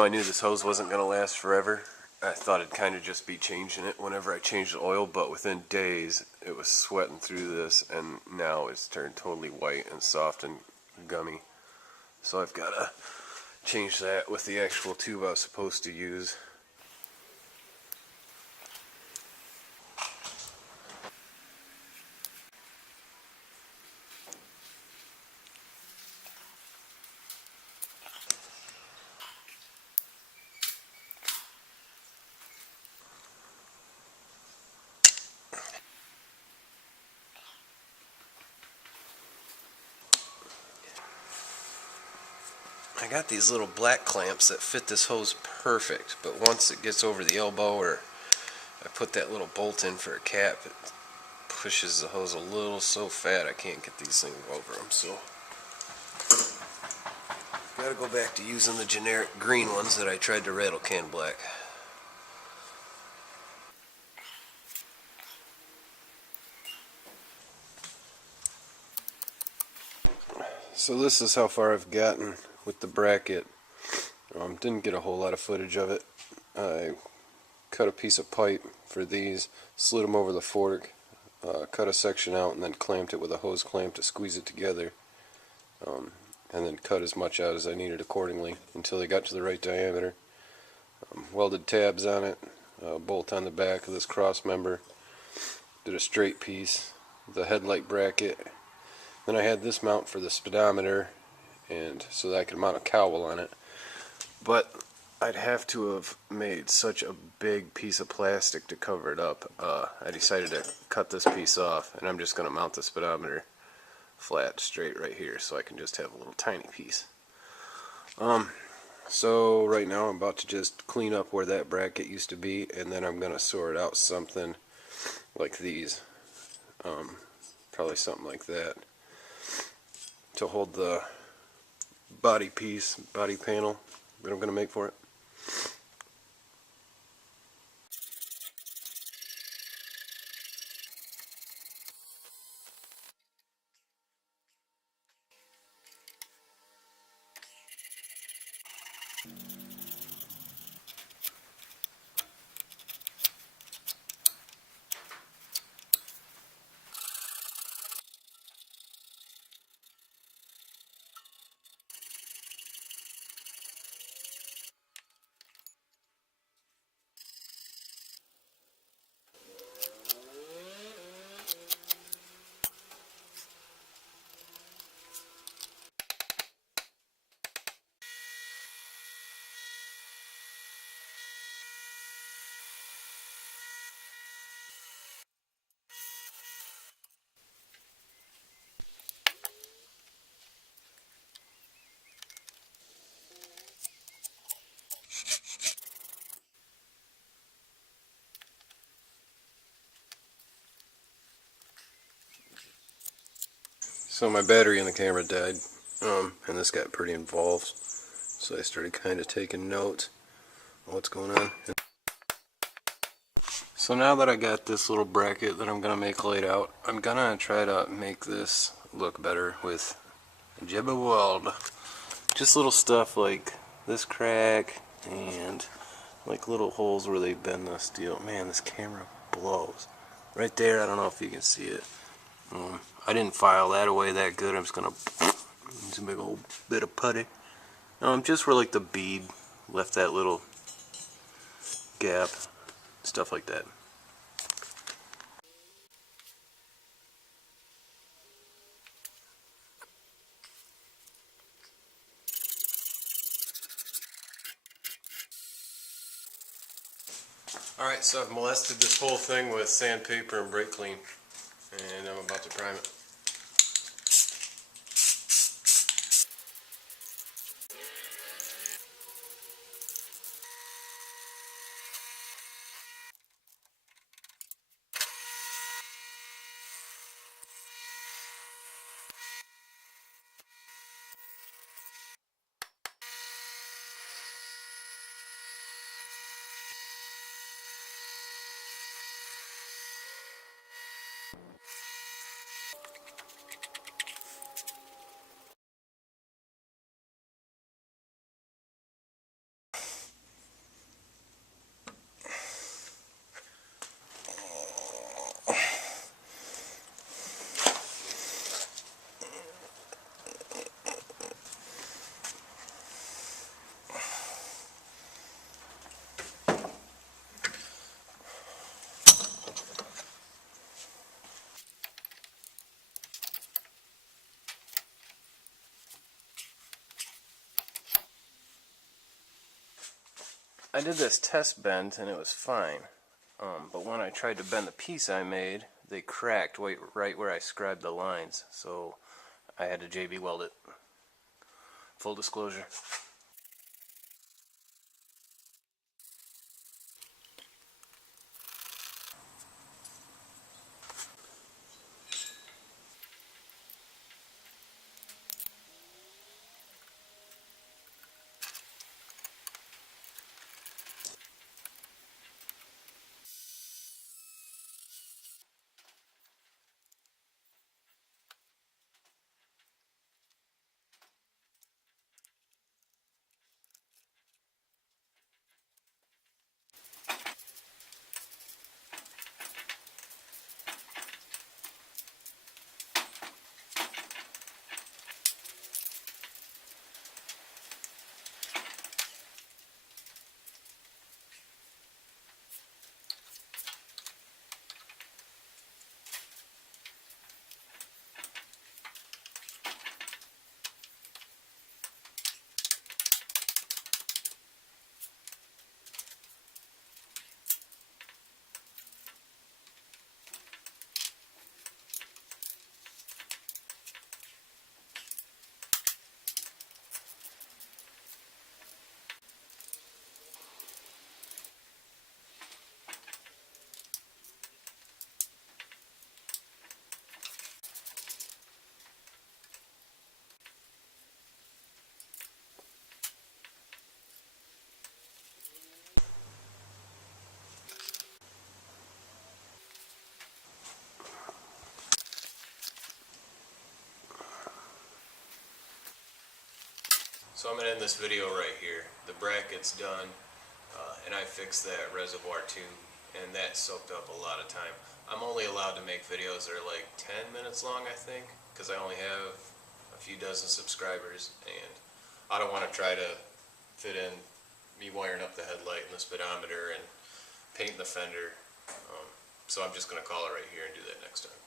though I knew this hose wasn't going to last forever, I thought it'd kind of just be changing it whenever I changed the oil, but within days it was sweating through this, and now it's turned totally white and soft and gummy. So I've got to change that with the actual tube I was supposed to use. I got these little black clamps that fit this hose perfect, but once it gets over the elbow, or I put that little bolt in for a cap, it pushes the hose a little so fat I can't get these things over them. So gotta go back to using the generic green ones that I tried to rattle can black. So this is how far I've gotten with the bracket. Didn't get a whole lot of footage of it. I cut a piece of pipe for these, slid them over the fork, cut a section out, and then clamped it with a hose clamp to squeeze it together, and then cut as much out as I needed accordingly until they got to the right diameter. Welded tabs on it, bolt on the back of this cross member, did a straight piece, the headlight bracket. Then I had this mount for the speedometer, and so that I could mount a cowl on it. But I'd have to have made such a big piece of plastic to cover it up. I decided to cut this piece off, and I'm just going to mount the speedometer flat straight right here, so I can just have a little tiny piece. So right now I'm about to just clean up where that bracket used to be, and then I'm going to sort out something like these. Probably something like that, to hold the body panel that I'm going to make for it. So my battery in the camera died, and this got pretty involved, so I started kind of taking notes on what's going on. So now that I got this little bracket that I'm going to make laid out, I'm going to try to make this look better with jibber weld. Just little stuff like this crack, and like little holes where they bend the steel. Man, this camera blows. Right there, I don't know if you can see it. I didn't file that away that good. I'm just gonna use a big old bit of putty. Just where like the bead left that little gap, stuff like that. Alright, so I've molested this whole thing with sandpaper and brake clean, and I'm about to prime it. I did this test bend and it was fine, but when I tried to bend the piece I made, they cracked right where I scribed the lines, so I had to JB weld it. Full disclosure. So I'm going to end this video right here. The bracket's done, and I fixed that reservoir too, and that soaked up a lot of time. I'm only allowed to make videos that are like 10 minutes long, I think, because I only have a few dozen subscribers, and I don't want to try to fit in me wiring up the headlight and the speedometer and painting the fender. So I'm just going to call it right here and do that next time.